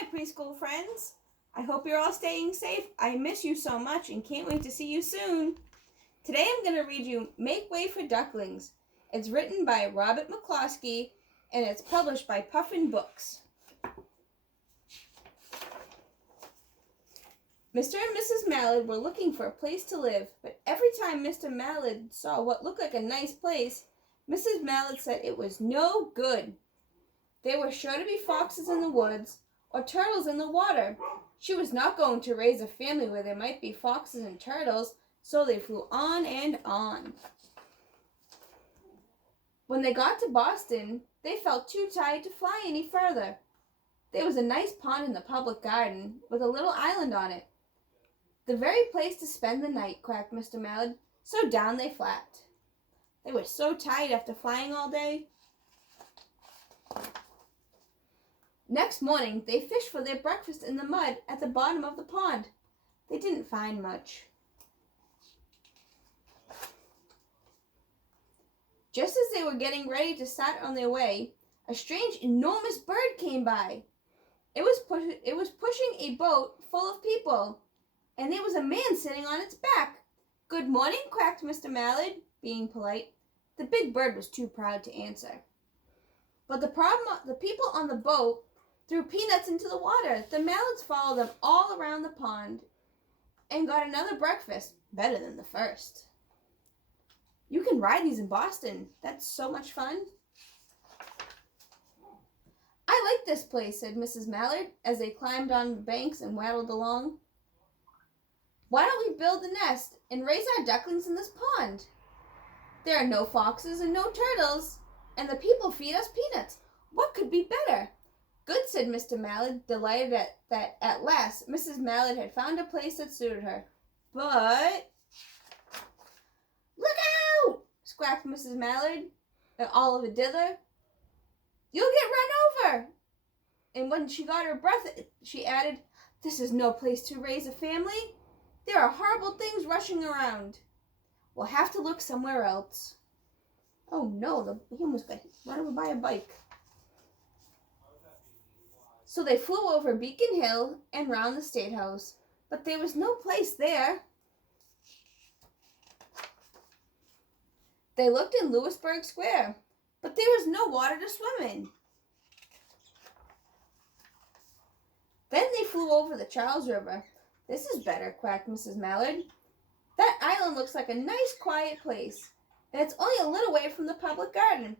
my preschool friends. I hope you're all staying safe. I miss you so much and can't wait to see you soon. Today I'm going to read you Make Way for Ducklings. It's written by Robert McCloskey and it's published by Puffin Books. Mr. and Mrs. Mallard were looking for a place to live, but every time Mr. Mallard saw what looked like a nice place, Mrs. Mallard said it was no good. There were sure to be foxes in the woods or turtles in the water. She was not going to raise a family where there might be foxes and turtles, so they flew on and on. When they got to Boston, they felt too tired to fly any further. There was a nice pond in the public garden with a little island on it. The very place to spend the night, quacked Mr. Mallard, so down they flapped. They were so tired after flying all day. Next morning, they fished for their breakfast in the mud at the bottom of the pond. They didn't find much. Just as they were getting ready to start on their way, a strange, enormous bird came by. It was pushing a boat full of people, and there was a man sitting on its back. "Good morning," quacked Mr. Mallard, being polite. The big bird was too proud to answer. But the people on the boat threw peanuts into the water. The Mallards followed them all around the pond and got another breakfast, better than the first. "You can ride these in Boston. That's so much fun." "I like this place," said Mrs. Mallard as they climbed on the banks and waddled along. "Why don't we build a nest and raise our ducklings in this pond? There are no foxes and no turtles, and the people feed us peanuts. What could be better?" "Good," said Mr. Mallard, delighted that at last Mrs. Mallard had found a place that suited her. "But—" "Look out!" squawked Mrs. Mallard, all of a dither. "You'll get run over!" And when she got her breath, she added, "This is no place to raise a family. There are horrible things rushing around. We'll have to look somewhere else." Oh no, he almost got run over by a bike. So they flew over Beacon Hill and round the State House, but there was no place there. They looked in Louisburg Square, but there was no water to swim in. Then they flew over the Charles River. "This is better," quacked Mrs. Mallard. "That island looks like a nice, quiet place, and it's only a little way from the public garden."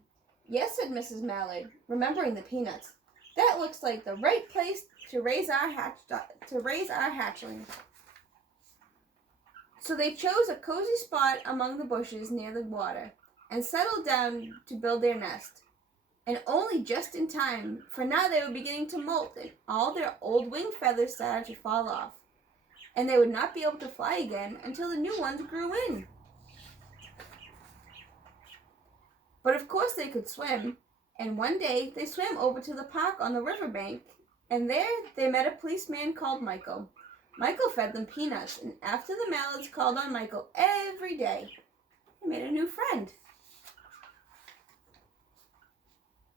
"Yes," said Mrs. Mallard, remembering the peanuts. "That looks like the right place to raise our hatchlings." So they chose a cozy spot among the bushes near the water and settled down to build their nest. And only just in time, for now they were beginning to molt and all their old wing feathers started to fall off, and they would not be able to fly again until the new ones grew in. But of course they could swim, and one day they swam over to the park on the riverbank, and there they met a policeman called Michael. Michael fed them peanuts, and after the Mallards called on Michael every day, they made a new friend.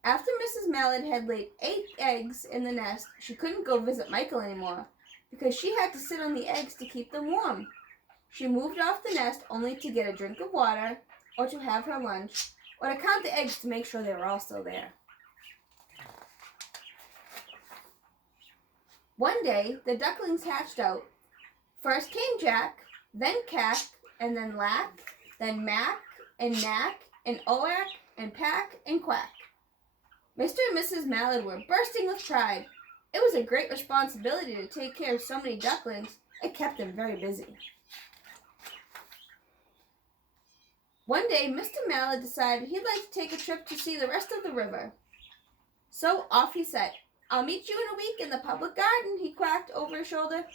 After Mrs. Mallard had laid 8 eggs in the nest, she couldn't go visit Michael anymore because she had to sit on the eggs to keep them warm. She moved off the nest only to get a drink of water or to have her lunch or to count the eggs to make sure they were all still there. One day, the ducklings hatched out. First came Jack, then Cack, and then Lack, then Mack, and Knack, and Oack, and Pack, and Quack. Mr. and Mrs. Mallard were bursting with pride. It was a great responsibility to take care of so many ducklings. It kept them very busy. One day, Mr. Mallard decided he'd like to take a trip to see the rest of the river. So off he set. "I'll meet you in a week in the public garden," he quacked over his shoulder.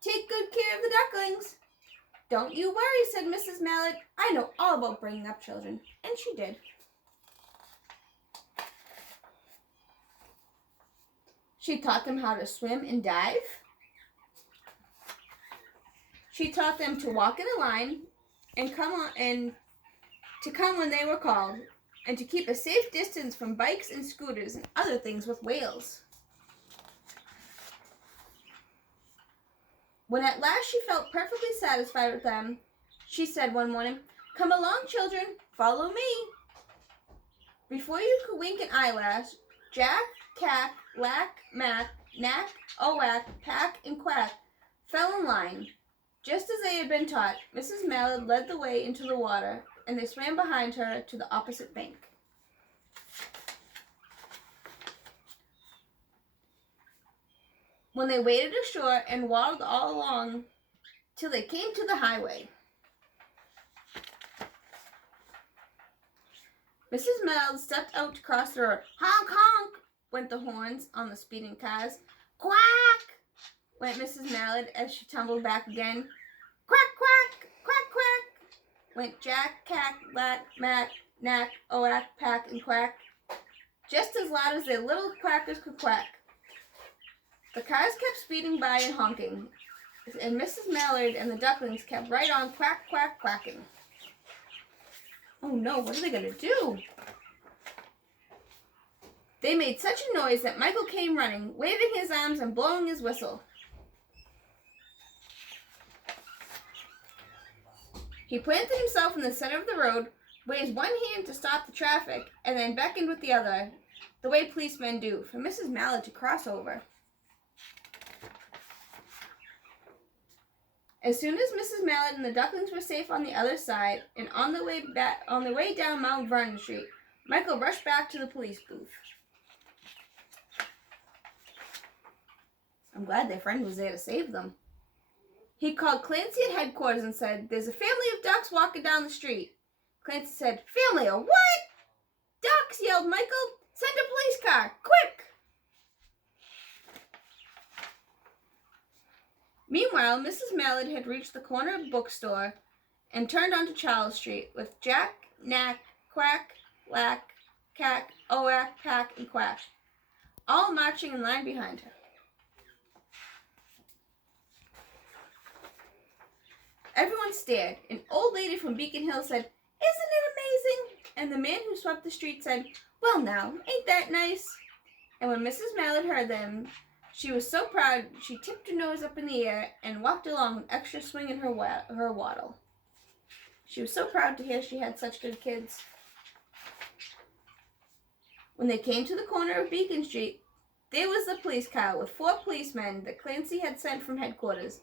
"Take good care of the ducklings." "Don't you worry," said Mrs. Mallard. "I know all about bringing up children." And she did. She taught them how to swim and dive. She taught them to walk in a line and to come when they were called, and to keep a safe distance from bikes and scooters and other things with wheels. When at last she felt perfectly satisfied with them, she said one morning, "Come along, children, follow me." Before you could wink an eyelash, Jack, Cack, Lack, Mack, Knack, Oack, Pack, and Quack fell in line. Just as they had been taught, Mrs. Mallard led the way into the water, and they swam behind her to the opposite bank. When they waded ashore and waddled all along till they came to the highway, Mrs. Mallard stepped out to cross the road. "Honk, honk," went the horns on the speeding cars. "Quack," went Mrs. Mallard as she tumbled back again. "Quack, quack, quack, quack," went Jack, Cack, Lack, Mack, Knack, Oack, Pack, and Quack, just as loud as their little quackers could quack. The cars kept speeding by and honking, and Mrs. Mallard and the ducklings kept right on quack, quack, quacking. Oh no, what are they going to do? They made such a noise that Michael came running, waving his arms and blowing his whistle. He planted himself in the center of the road, waved one hand to stop the traffic, and then beckoned with the other, the way policemen do, for Mrs. Mallard to cross over. As soon as Mrs. Mallard and the ducklings were safe on the other side and on the way down Mount Vernon Street, Michael rushed back to the police booth. I'm glad their friend was there to save them. He called Clancy at headquarters and said, "There's a family of ducks walking down the street." Clancy said, "Family of what?" "Ducks," yelled Michael. "Send a police car, quick!" Meanwhile, Mrs. Mallard had reached the corner of the bookstore and turned onto Charles Street with Jack, Knack, Quack, Lack, Cack, Oack, Pack, and Quack, all marching in line behind her. Everyone stared. An old lady from Beacon Hill said, "Isn't it amazing?" And the man who swept the street said, "Well now, ain't that nice?" And when Mrs. Mallard heard them, she was so proud she tipped her nose up in the air and walked along with extra swing in her waddle. She was so proud to hear she had such good kids. When they came to the corner of Beacon Street, there was the police car with 4 policemen that Clancy had sent from headquarters.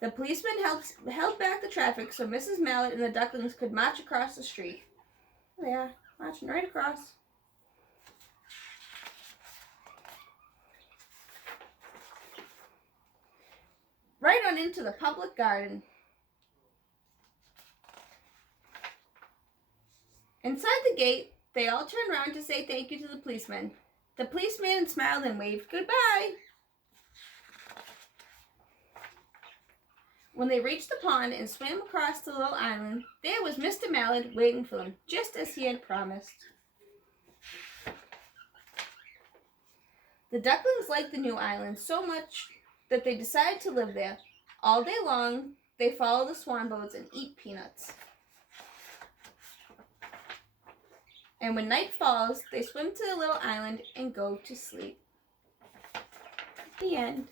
The policemen held back the traffic so Mrs. Mallard and the ducklings could march across the street. There they are, marching right across. Right on into the public garden. Inside the gate, they all turned round to say thank you to the policeman. The policeman smiled and waved goodbye. When they reached the pond and swam across the little island, there was Mr. Mallard waiting for them, just as he had promised. The ducklings liked the new island so much that they decided to live there. All day long, they follow the swan boats and eat peanuts. And when night falls, they swim to the little island and go to sleep. The end.